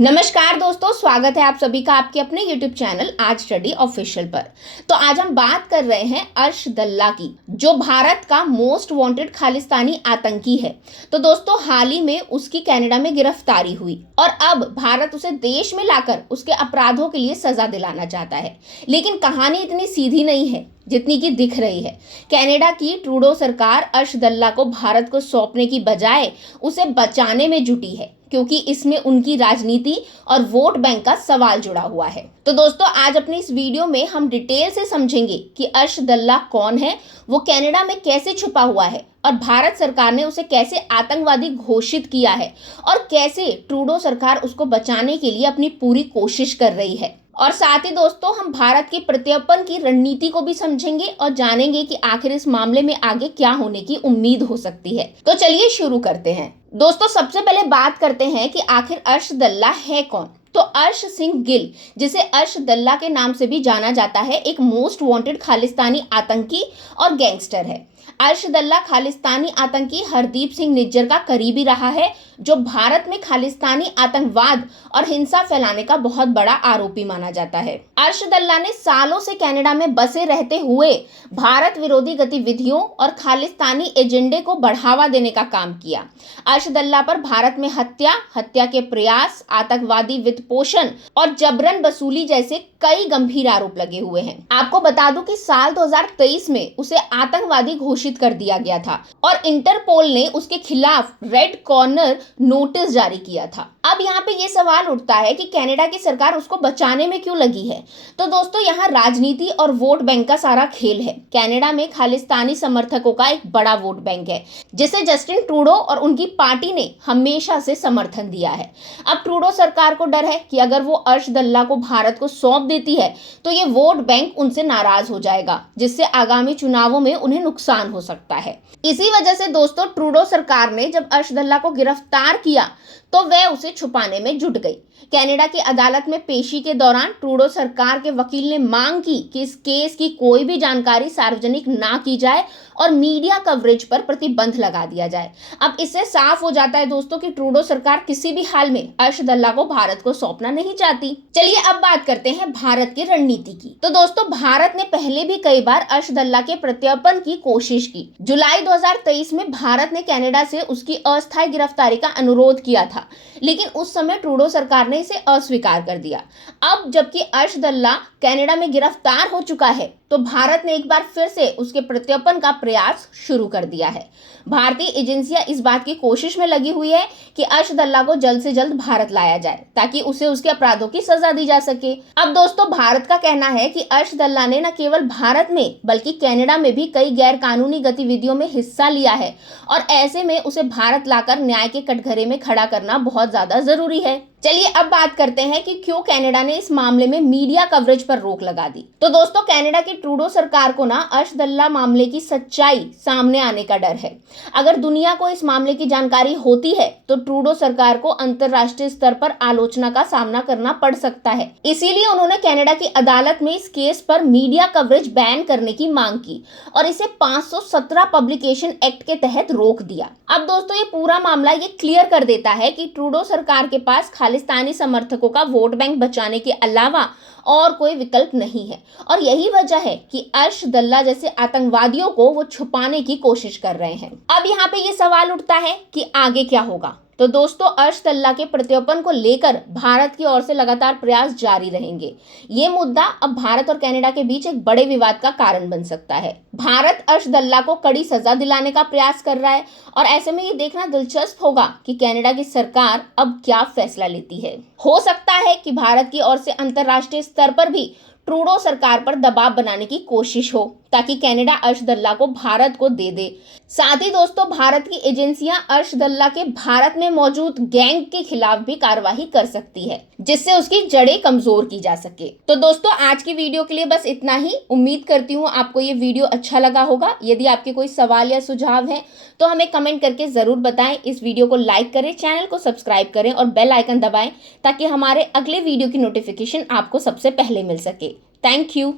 नमस्कार दोस्तों, स्वागत है आप सभी का आपके अपने YouTube चैनल आज स्टडी ऑफिशियल पर। तो आज हम बात कर रहे हैं अर्श दल्ला की, जो भारत का मोस्ट वांटेड खालिस्तानी आतंकी है। तो दोस्तों, हाल ही में उसकी कनाडा में गिरफ्तारी हुई और अब भारत उसे देश में लाकर उसके अपराधों के लिए सजा दिलाना चाहता है। लेकिन कहानी इतनी सीधी नहीं है जितनी की दिख रही है। कनाडा की ट्रूडो सरकार अर्श दल्ला को भारत को सौंपने की बजाय उसे बचाने में जुटी है, क्योंकि इसमें उनकी राजनीति और वोट बैंक का सवाल जुड़ा हुआ है। तो दोस्तों, आज अपनी इस वीडियो में हम डिटेल से समझेंगे कि अर्श दल्ला कौन है, वो कनाडा में कैसे छुपा हुआ है और भारत सरकार ने उसे कैसे आतंकवादी घोषित किया है और कैसे ट्रूडो सरकार उसको बचाने के लिए अपनी पूरी कोशिश कर रही है। और साथ ही दोस्तों, हम भारत की प्रत्यर्पण की रणनीति को भी समझेंगे और जानेंगे कि आखिर इस मामले में आगे क्या होने की उम्मीद हो सकती है। तो चलिए शुरू करते हैं। दोस्तों, सबसे पहले बात करते हैं कि आखिर अर्श दल्ला है कौन। तो अर्श सिंह गिल, जिसे अर्श दल्ला के नाम से भी जाना जाता है, एक मोस्ट वांटेड खालिस्तानी आतंकी और गैंगस्टर है। अर्श दल्ला खालिस्तानी आतंकी हरदीप सिंह निज्जर का करीबी रहा है, जो भारत में खालिस्तानी आतंकवाद और हिंसा फैलाने का बहुत बड़ा आरोपी माना जाता है। अर्श दल्ला ने सालों से कनाडा में बसे रहते हुए भारत विरोधी गतिविधियों और खालिस्तानी एजेंडे को बढ़ावा देने का काम किया। अर्श दल्ला पर भारत में हत्या के प्रयास, आतंकवादी वित्त पोषण और जबरन वसूली जैसे कई गंभीर आरोप लगे हुए हैं। आपको बता दूं कि साल 2023 में उसे आतंकवादी घोषित कर दिया गया था और इंटरपोल ने उसके खिलाफ रेड कॉर्नर नोटिस जारी किया था। अब यहाँ पे ये सवाल उठता है कि कनाडा की सरकार उसको बचाने में क्यों लगी है। तो दोस्तों, यहाँ राजनीति और वोट बैंक का सारा खेल है। कनाडा में खालिस्तानी समर्थकों का एक बड़ा वोट बैंक है, जिसे जस्टिन ट्रूडो और उनकी पार्टी ने हमेशा से समर्थन दिया है। अब ट्रूडो सरकार को डर है कि अगर वो अर्श दल्ला को भारत को सौंप देती है तो ये वोट बैंक उनसे नाराज हो जाएगा, जिससे आगामी चुनावों में उन्हें नुकसान हो सकता है। इसी वजह से दोस्तों, ट्रूडो सरकार ने जब अर्श दल्ला को गिरफ्तार किया तो वह उसे छुपाने में जुट गई। कनाडा की अदालत में पेशी के दौरान ट्रूडो सरकार के वकील ने मांग की कि इस केस की कोई भी जानकारी सार्वजनिक ना की जाए और मीडिया कवरेज पर प्रतिबंध लगा दिया जाए। अब इससे साफ हो जाता है दोस्तों कि ट्रूडो सरकार किसी भी हाल में अर्श दल्ला को भारत को सौंपना नहीं चाहती। चलिए अब बात करते हैं भारत की रणनीति की। तो दोस्तों, भारत ने पहले भी कई बार अर्श दल्ला के प्रत्यर्पण की कोशिश की। जुलाई 2023 में भारत ने कनाडा से उसकी अस्थायी गिरफ्तारी का अनुरोध किया था, लेकिन उस समय ट्रूडो सरकार ने इसे अस्वीकार कर दिया। अब जबकि अर्श दल्ला कनाडा में गिरफ्तार हो चुका है, तो भारत ने एक बार फिर से उसके प्रत्यर्पण का प्रयास शुरू कर दिया है। भारतीय एजेंसियां इस बात की कोशिश में लगी हुई है कि अर्श दल्ला को जल्द से जल्द भारत लाया जाए, ताकि उसे उसके अपराधों की सजा दी जा सके। अब दोस्तों, भारत का कहना है कि अर्श दल्ला ने न केवल भारत में बल्कि कनाडा में भी कई गैर कानूनी गतिविधियों में हिस्सा लिया है और ऐसे में उसे भारत लाकर न्याय के कटघरे में खड़ा करना बहुत ज्यादा जरूरी है। चलिए अब बात करते हैं कि क्यों कनाडा ने इस मामले में मीडिया कवरेज पर रोक लगा दी। तो दोस्तों, कनाडा की ट्रूडो सरकार को ना अर्श दल्ला मामले की सच्चाई सामने आने का डर है। अगर दुनिया को इस मामले की जानकारी होती है तो ट्रूडो सरकार को अंतरराष्ट्रीय स्तर पर आलोचना का सामना करना पड़ सकता है। इसीलिए उन्होंने कनाडा की अदालत में इस केस पर मीडिया कवरेज बैन करने की मांग की और इसे 517 पब्लिकेशन एक्ट के तहत रोक दिया। अब दोस्तों, ये पूरा मामला ये क्लियर कर देता है कि ट्रूडो सरकार के पास खालिस्तानी समर्थकों का वोट बैंक बचाने के अलावा और कोई विकल्प नहीं है और यही वजह है कि अर्श दल्ला जैसे आतंकवादियों को वो छुपाने की कोशिश कर रहे हैं। अब यहाँ पे ये सवाल उठता है कि आगे क्या होगा। तो दोस्तों, अर्श दल्ला के प्रत्यर्पण को लेकर भारत की ओर से लगातार प्रयास जारी रहेंगे। ये मुद्दा अब भारत और कनाडा के बीच एक बड़े विवाद का कारण बन सकता है। भारत अर्श दल्ला को कड़ी सजा दिलाने का प्रयास कर रहा है और ऐसे में ये देखना दिलचस्प होगा कि कनाडा की सरकार अब क्या फैसला लेती है। हो सकता है कि भारत की ओर से अंतर्राष्ट्रीय स्तर पर भी ट्रूडो सरकार पर दबाव बनाने की कोशिश हो, ताकि कनाडा अर्श दल्ला को भारत को दे दे। साथ ही दोस्तों, भारत की एजेंसियां अर्श दल्ला के भारत में मौजूद गैंग के खिलाफ भी कार्यवाही कर सकती है, जिससे उसकी जड़ें कमजोर की जा सके। तो दोस्तों, आज की वीडियो के लिए बस इतना ही। उम्मीद करती हूँ आपको ये वीडियो अच्छा लगा होगा। यदि आपके कोई सवाल या सुझाव है तो हमें कमेंट करके जरूर बताएं। इस वीडियो को लाइक करें, चैनल को सब्सक्राइब करें और बेल आइकन दबाएं, ताकि हमारे अगले वीडियो की नोटिफिकेशन आपको सबसे पहले मिल सके। Thank you.